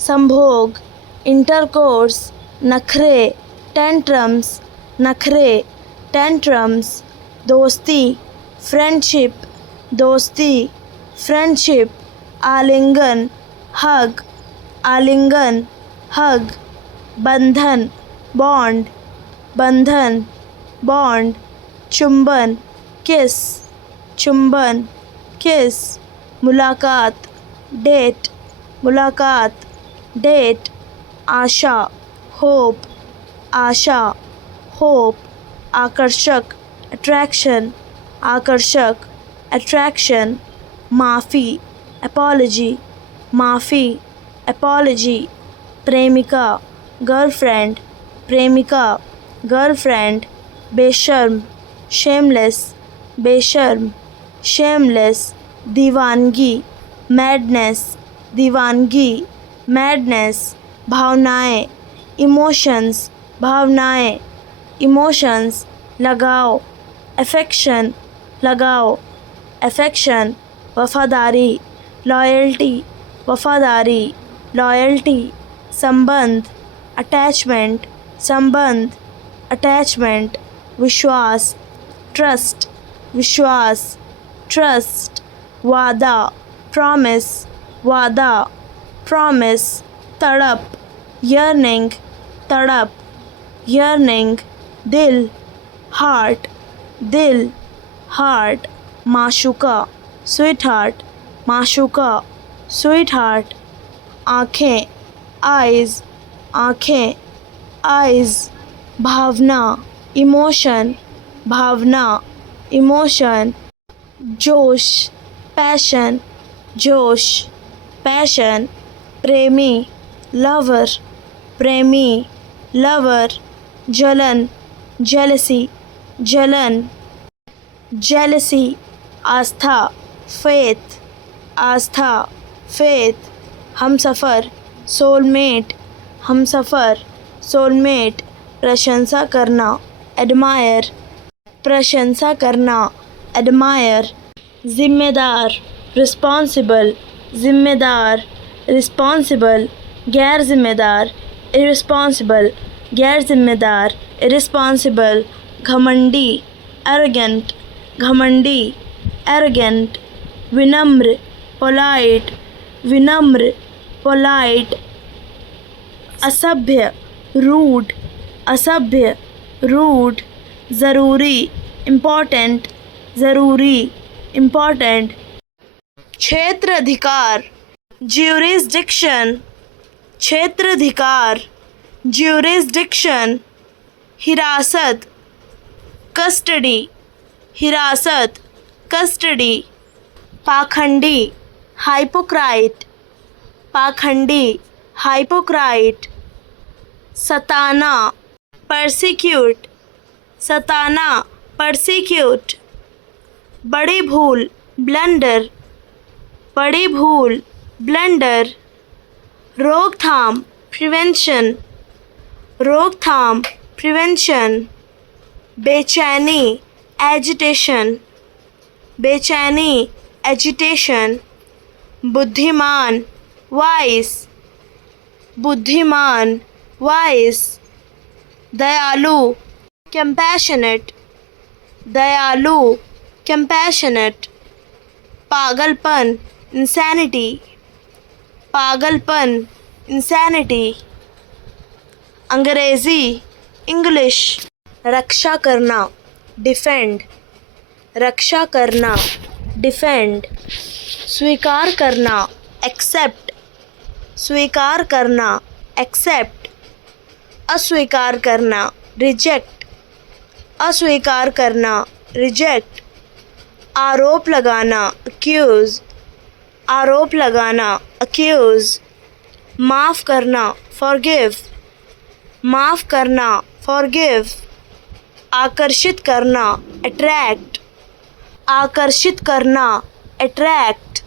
संभोग, इंटरकोर्स, नखरे, टेंट्रम्स, नखरे, टेंट्रम्स, दोस्ती, फ्रेंडशिप, दोस्ती, फ्रेंडशिप, आलिंगन, हग, आलिंगन, हग, बंधन, बॉन्ड, बंधन, बॉन्ड, चुंबन, किस, चुंबन, किस, मुलाकात, डेट, मुलाकात, डेट, आशा, होप, आशा, होप, आकर्षक, अट्रैक्शन, आकर्षक, अट्रैक्शन, माफ़ी, अपॉलजी, माफ़ी, अपॉलजी, प्रेमिका, गर्लफ्रेंड, प्रेमिका, गर्लफ्रेंड, बेशर्म, शेमलेस, बेशर्म, शेमलेस, दीवानगी, मैडनेस, दीवानगी, मैडनेस, भावनाएं, इमोशंस, भावनाएं, इमोशंस, लगाओ, अफेक्शन, लगाओ, अफेक्शन, वफादारी, लॉयल्टी, वफादारी, लॉयल्टी, संबंध, अटैचमेंट, संबंध, अटैचमेंट, विश्वास, ट्रस्ट, विश्वास, ट्रस्ट, वादा, प्रॉमिस, वादा, प्रॉमिस, तड़प, yearning, तड़प, yearning, दिल, हार्ट, दिल, हार्ट, माशुका, स्वीट हार्ट, माशुका, स्वीट हार्ट, आँखें, आइज़, आँखें, आइज़, भावना, इमोशन, भावना, इमोशन, जोश, पैशन, जोश, पैशन, प्रेमी, लवर, प्रेमी, लवर, जलन, जेलसी, जलन, जेलसी, आस्था, फेथ, आस्था, फेथ, हमसफ़र, सोलमेट, हमसफ़र, सोलमेट, प्रशंसा करना, एडमायर, प्रशंसा करना, एडमायर, जिम्मेदार, रिस्पॉन्सिबल, जिम्मेदार, रिस्पॉन्सिबल, गैर जिम्मेदार, इरिस्पॉन्सिबल, गैर जिम्मेदार, इरिस्पॉन्सिबल, घमंडी, एरोगेंट, घमंडी, एरोगेंट, विनम्र, पोलाइट, विनम्र, पोलाइट, असभ्य, रूड, असभ्य, रूड, ज़रूरी, इम्पोर्टेंट, ज़रूरी, इम्पोर्टेंट, क्षेत्राधिकार, ज्यूरिसडिक्शन, क्षेत्राधिकार, ज्यूरिसडिक्शन, हिरासत, कस्टडी, हिरासत, कस्टडी, पाखंडी, हाइपोक्राइट, पाखंडी, हाइपोक्राइट, सताना, परसिक्यूट, सताना, परसिक्यूट, बड़ी भूल, ब्लंडर, बड़ी भूल, ब्लंडर, रोकथाम, प्रिवेंशन, रोकथाम, प्रिवेंशन, बेचैनी, एजिटेशन, बेचैनी, एजिटेशन, बुद्धिमान, वाइस, बुद्धिमान, वाइस, दयालु, कंपैशनेट, दयालु, compassionate, पागलपन, insanity, पागलपन, insanity, अंग्रेजी, English, रक्षा करना, defend, रक्षा करना, defend, स्वीकार करना, accept, स्वीकार करना, accept, अस्वीकार करना, reject, अस्वीकार करना, reject, आरोप लगाना, accuse, आरोप लगाना, accuse, माफ़ करना, forgive, माफ़ करना, forgive, आकर्षित करना, attract, आकर्षित करना, attract,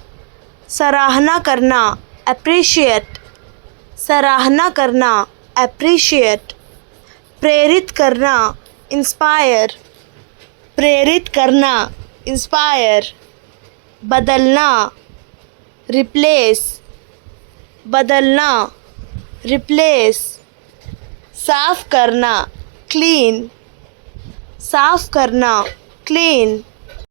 सराहना करना, appreciate, सराहना करना, appreciate, प्रेरित करना, inspire, प्रेरित करना, inspire, बदलना, replace, बदलना, replace, साफ करना, clean, साफ करना, clean,